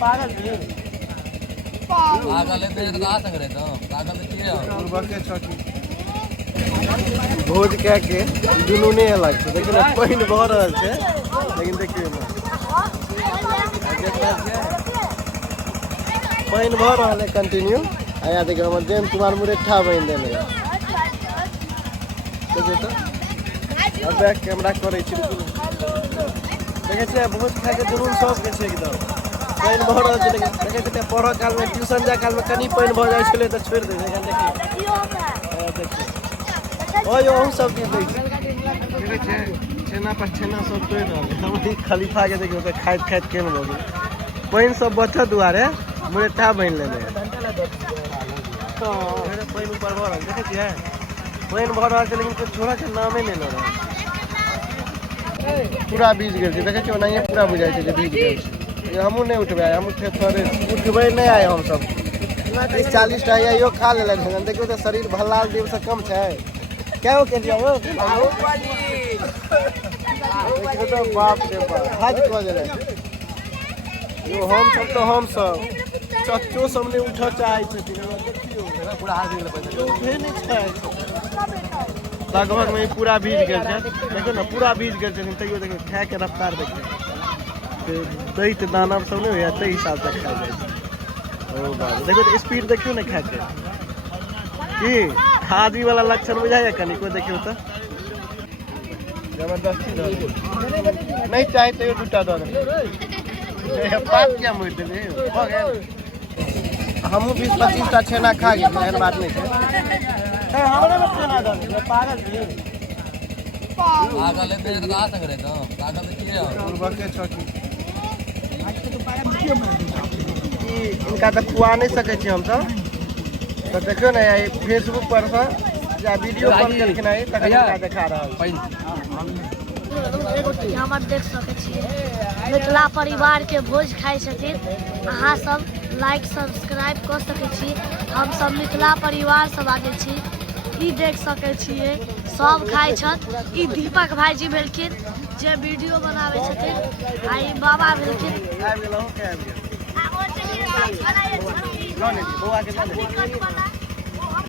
पागल छी पागल है तो कहाँ से करे तो पागल तो किए पूर्वके छकी भोज कह के जुनूने अलग छै देखिए ना पानी बह रहल छै लेकिन देखिए ना पानी बह रहल है कंटिन्यू आया देखिए हमर जयंत कुमार मुरेठा बन देने देखिए तो अब बैक कैमरा करे छी देखे छै भोज खा के जुनून सब के छै एकदम पानी बह रहल छै लेकिन देखे छै पढ़ो काल में ट्यूशन जा काल में कनी पानी बह जाय छले तो छोड़ दे देखिए देखिए ओ यो हम सब चीज देखे छै छेना पर छेना सब तोड़ रहल हम ई खलीफा के देखियो के खाइत खाइत केन भ गेल पानी सब बचत दुआरे मुरेठा बन लेने तो पानी ऊपर भर रहल देखे छियै पानी भर रहल छै लेकिन कुछ छोड़ा के नामे नहीं ले रहल पूरा बीज गेल छै देखे छियै ओनाहिए पूरा बुझाइ छै जे बीज गेल छै हमहूँ नहीं उठबै हमहूँ थोड़े उठबै नहीं आए हम सब 30-40 टा यो खा लेलक हन देखियो तो शरीर भल्लाल देव से कम छै क्या हो के दिया हो देखियो तो बाप रे बाप हाथ कह देले यो हम सब चच्चो सब ने उठ चाहे छथिन देखियो पूरा हाथ गेल पैसा उठे नहीं चाहे लगभग में पूरा भीज गेल छै देखियो ना पूरा भीज गेल छथिन तैयो देखियो खाए के रफ्तार देखियो दैत दाना सब नहीं होया तै हिसाब से खा जाए ओ बाप देखो तो स्पीड देखियो ना खाए के की खादी वाला लक्षण बुझाइए कनी को देखियो तो जबरदस्ती नहीं चाहे तो दूटा दो बात क्या मुड़ देले हो गेल हमहू 20-25 टा छेना खा गेल एहन बात नहीं छै हमरे में छेना दो पागल छी पागल है तो कहाँ से करे तो पागल तो किए पूर्वके छकी इनका तो खुआ नहीं सके छी हम सब तो देखियो ना फेसबुक पर से या वीडियो कॉल करके ना तखन देखा रहल हमर देख सके छियै मिथिला परिवार के भोज खाइ छथिन अहाँ सब लाइक सब्सक्राइब कर सके छी हम सब मिथिला परिवार सब आगे छी ई देख सके छियै सब खाइ छथ ई दीपक भाईजी भेलखिन जे वीडियो बनावे छथिन आ ई बाबा भेलखिन आबि गेलौ के आबि गेल